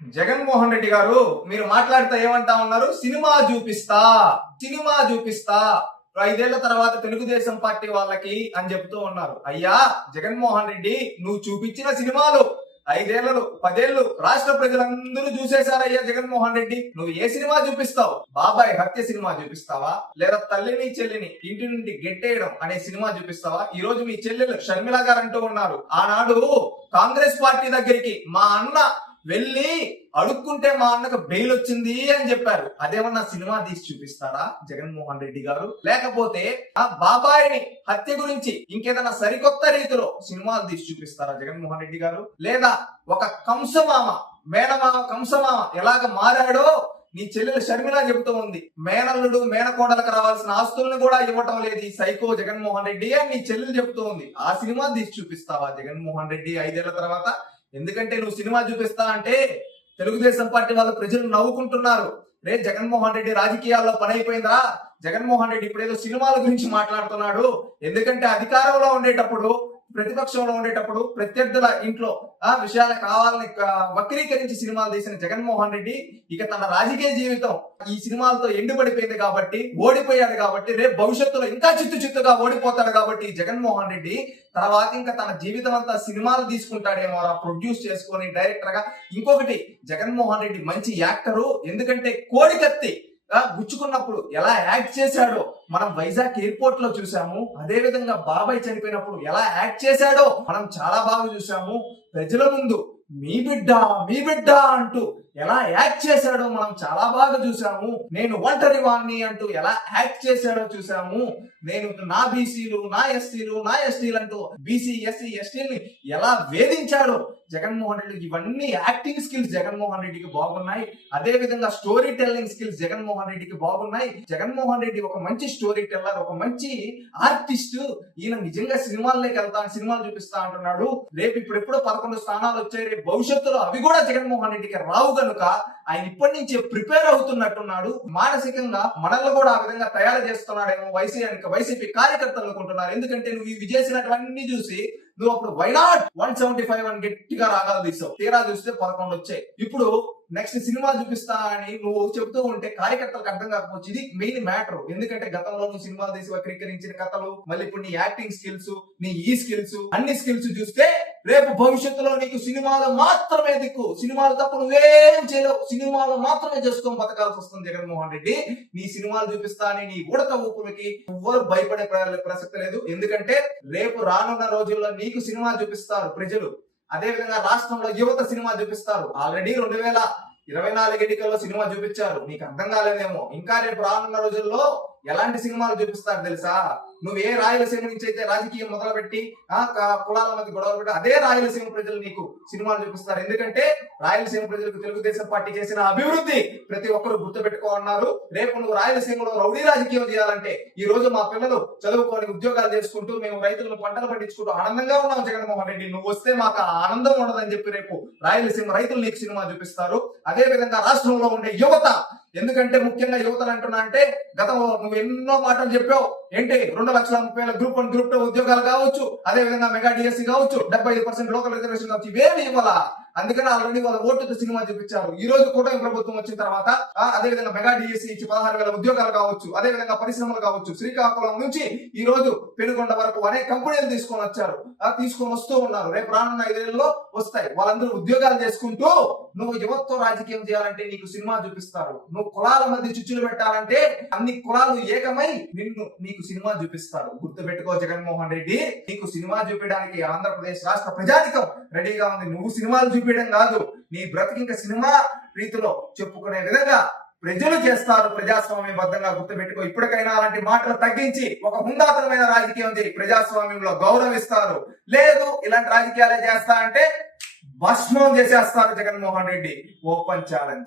జగన్మోహన్ రెడ్డి గారు మీరు మాట్లాడితే ఏమంటా ఉన్నారు? సినిమా చూపిస్తా సినిమా చూపిస్తా. ఐదేళ్ళ తర్వాత తెలుగుదేశం పార్టీ వాళ్ళకి అని చెప్తూ ఉన్నారు. అయ్యా జగన్మోహన్ రెడ్డి నువ్వు చూపించిన సినిమాలు ఐదేళ్ళలో పదేళ్ళు రాష్ట్ర ప్రజలందరూ చూసేశారయ్యా జగన్మోహన్ రెడ్డి. నువ్వు ఏ సినిమా చూపిస్తావు? బాబాయ్ హత్య సినిమా చూపిస్తావా? లేదా తల్లిని చెల్లిని ఇంటి నుండి గెట్టేయడం అనే సినిమా చూపిస్తావా? ఈ రోజు మీ చెల్లెలు షర్మిల గారు అంటూ ఉన్నారు. ఆనాడు కాంగ్రెస్ పార్టీ దగ్గరికి మా అన్న వెళ్ళి అడుక్కుంటే మా అన్నకు బెయిల్ వచ్చింది అని చెప్పారు. అదేమన్నా సినిమా తీసి చూపిస్తారా? జగన్మోహన్ రెడ్డి గారు? లేకపోతే ఆ బాబాయిని హత్య గురించి ఇంకేదన్నా సరికొత్త రీతిలో సినిమాలు తీసి చూపిస్తారా జగన్మోహన్ రెడ్డి గారు? లేదా ఒక కంసమామ మేనమామ కంసమామ ఎలాగ మారాడో నీ చెల్లెలు షర్మిల చెబుతూ ఉంది. మేనల్లుడు మేనకోడలకు రావాల్సిన ఆస్తులను కూడా ఇవ్వటం లేదు ఈ సైకో జగన్మోహన్ రెడ్డి అని నీ చెల్లెలు చెబుతూ ఉంది. ఆ సినిమా తీసి చూపిస్తావా జగన్మోహన్ రెడ్డి ఐదేళ్ళ తర్వాత? ఎందుకంటే నువ్వు సినిమా చూపిస్తా అంటే తెలుగుదేశం పార్టీ వాళ్ళ ప్రజలు నవ్వుకుంటున్నారు. రే జగన్మోహన్ రెడ్డి రాజకీయాల్లో పని అయిపోయిందా జగన్మోహన్ రెడ్డి ఇప్పుడు ఏదో సినిమాల గురించి మాట్లాడుతున్నాడు. ఎందుకంటే అధికారంలో ఉండేటప్పుడు ప్రతిపక్షంలో ఉండేటప్పుడు ప్రత్యర్థుల ఇంట్లో ఆ విషయాలు కావాలని వక్రీకరించి సినిమాలు తీసిన జగన్మోహన్ రెడ్డి ఇక తన రాజకీయ జీవితం ఈ సినిమాలతో ఎండిపడిపోయింది కాబట్టి ఓడిపోయాడు కాబట్టి రేపు భవిష్యత్తులో ఇంకా చిత్తు చిత్తుగా ఓడిపోతాడు కాబట్టి జగన్మోహన్ రెడ్డి తర్వాత ఇంకా తన జీవితం అంతా సినిమాలు తీసుకుంటాడేమో ప్రొడ్యూస్ చేసుకొని డైరెక్టర్గా ఇంకొకటి జగన్మోహన్ రెడ్డి మంచి యాక్టరు ఎందుకంటే కోడికత్తి. కత్తి గుచ్చుకున్నప్పుడు ఎలా యాక్ట్ చేశాడో మనం వైజాగ్ ఎయిర్పోర్ట్లో చూసాము అదే విధంగా బాబాయ్ చనిపోయినప్పుడు ఎలా యాక్ట్ చేశాడో మనం చాలా బాగా చూసాము ప్రజల ముందు మీ బిడ్డ మీ బిడ్డ అంటూ ఎలా యాక్ట్ చేశాడో మనం చాలా బాగా చూసాము నేను ఒంటరి వాణ్ణి అంటూ ఎలా యాక్ట్ చేశాడో చూసాము నేను నా బీసీలు నా ఎస్సీలు నా ఎస్టీలు అంటూ బీసీ ఎస్సీ ఎస్టీని ఎలా వేధించాడో జగన్మోహన్ రెడ్డి ఇవన్నీ యాక్టింగ్ స్కిల్స్ జగన్మోహన్ రెడ్డికి బాగున్నాయి. అదే విధంగా స్టోరీ టెల్లింగ్ స్కిల్స్ జగన్మోహన్ రెడ్డికి బాగున్నాయి. జగన్మోహన్ రెడ్డి ఒక మంచి స్టోరీ టెల్లర్ ఒక మంచి ఆర్టిస్ట్. ఈయన నిజంగా సినిమాల్లోకి వెళ్తా సినిమాలు చూపిస్తా అంటున్నాడు. రేపు ఇప్పుడు ఎప్పుడో పదకొండు స్థానాలు వచ్చాయి రేపు భవిష్యత్తులో అవి కూడా జగన్మోహన్ రెడ్డికి రావు గనుక ఆయన ఇప్పటి నుంచే ప్రిపేర్ అవుతున్నట్టున్నాడు. మానసికంగా మనల్ని కూడా ఆ విధంగా తయారు చేస్తున్నాడేమో వైసీపీ వైసీపీ కార్యకర్తలు అనుకుంటున్నారు ఎందుకంటే నువ్వు ఇవి చేసినటువన్నీ చూసి నువ్వు అప్పుడు వైనాట్ వన్ సెవెంటీ ఫైవ్ అని గట్టిగా రాగాలు తీసావు. తీరా చూస్తే పదకొండు వచ్చాయి. ఇప్పుడు నెక్స్ట్ సినిమా చూపిస్తా అని నువ్వు చెప్తూ ఉంటే కార్యకర్తలకు అర్థం కాకపోవచ్చు. ఇది మెయిన్ మ్యాటర్ ఎందుకంటే గతంలో నువ్వు సినిమాలు తీసి వక్రీకరించిన కథలు మళ్ళీ ఇప్పుడు నీ యాక్టింగ్ స్కిల్స్ నీ ఈ స్కిల్స్ అన్ని స్కిల్స్ చూస్తే రేపు భవిష్యత్తులో నీకు సినిమాలు మాత్రమే దిక్కు. సినిమాలు తప్ప నువ్వేం చేయలేవు. సినిమాలు మాత్రమే చేసుకొని బతకాల్సి వస్తుంది జగన్మోహన్ రెడ్డి. నీ సినిమాలు చూపిస్తా అని నీ ఉడత ఊపులకి ఎవ్వరు భయపడే ప్రసక్తి లేదు. ఎందుకంటే రేపు రానున్న రోజుల్లో నీకు సినిమా చూపిస్తారు ప్రజలు. అదే విధంగా రాష్ట్రంలో యువత సినిమా చూపిస్తారు. ఆల్రెడీ రెండు వేల ఇరవై నాలుగు ఎన్నికల్లో సినిమా చూపించారు. నీకు అర్థం కాలేదేమో. ఇంకా రేపు రానున్న రోజుల్లో ఎలాంటి సినిమాలు చూపిస్తారు తెలుసా? నువ్వు ఏ రాయలసీమ నుంచి అయితే రాజకీయం మొదలుపెట్టి ఆ కులాల మధ్య గొడవలు పెట్టి అదే రాయలసీమ ప్రజలు నీకు సినిమాలు చూపిస్తారు. ఎందుకంటే రాయలసీమ ప్రజలకు తెలుగుదేశం పార్టీ చేసిన అభివృద్ధి ప్రతి ఒక్కరు గుర్తుపెట్టుకోన్నారు రేపు నువ్వు రాయలసీమలో రౌడీ రాజకీయం చేయాలంటే ఈ రోజు మా పిల్లలు చదువుకొని ఉద్యోగాలు చేసుకుంటూ మేము రైతులను పంటలు పండించుకుంటూ ఆనందంగా ఉన్నాం జగన్మోహన్ రెడ్డి. నువ్వు వస్తే మాకు ఆనందం ఉండదని చెప్పి రేపు రాయలసీమ రైతులు నీకు సినిమా చూపిస్తారు. అదే విధంగా రాష్ట్రంలో ఉండే యువత ఎందుకంటే ముఖ్యంగా యువతలు అంటున్నా అంటే గతంలో నువ్వు ఎన్నో మాటలు చెప్పావు. ఏంటి? రెండు లక్షల ముప్పై వేల గ్రూప్ వన్ గ్రూప్ టూ ఉద్యోగాలు కావచ్చు అదే విధంగా మెగా డిఎస్సి కావచ్చు డెబ్బై ఐదు పర్సెంట్ లోకల్ రిజర్వేషన్ కావచ్చు ఇవేమి ఇవ్వాలా? అందుకని ఆల్రెడీ వాళ్ళ ఓటుతో సినిమా చూపించారు. ఈ రోజు కూటమి ప్రభుత్వం వచ్చిన తర్వాత అదే విధంగా మెగా డిఎస్సి ఇచ్చి పదహారు వేల ఉద్యోగాలు కావచ్చు అదే విధంగా పరిశ్రమలు కావచ్చు శ్రీకాకుళం నుంచి ఈ రోజు పెనుగొండ వరకు అనేక కంపెనీలు తీసుకొని వచ్చారు. తీసుకొని వస్తూ ఉన్నారు. రేపు రానున్న ఐదేళ్ళలో వస్తాయి. వాళ్ళందరూ ఉద్యోగాలు చేసుకుంటూ నువ్వు యువత్వ రాజకీయం చేయాలంటే నీకు సినిమా చూపిస్తారు. నువ్వు కులాల మధ్య చిచ్చులు పెట్టాలంటే అన్ని కులాలు ఏకమై నిన్ను నీకు సినిమా చూపిస్తారు. గుర్తు పెట్టుకో జగన్మోహన్ రెడ్డి నీకు సినిమా చూపించడానికి ఆంధ్రప్రదేశ్ రాష్ట్ర ప్రజానికం రెడీగా ఉంది. నువ్వు సినిమాలు చూపించడం కాదు నీ బ్రతికి ఇంకా సినిమా రీతిలో చెప్పుకునే విధంగా ప్రజలు చేస్తారు ప్రజాస్వామ్యబద్ధంగా గుర్తుపెట్టుకో. ఇప్పటికైనా అలాంటి మాటలు తగ్గించి ఒక హుందాతనమైన రాజకీయం చేయి ప్రజాస్వామ్యంలో గౌరవిస్తారు. లేదు ఇలాంటి రాజకీయాలే చేస్తా అంటే భస్మం చేసేస్తారు జగన్మోహన్ రెడ్డి. Open challenge.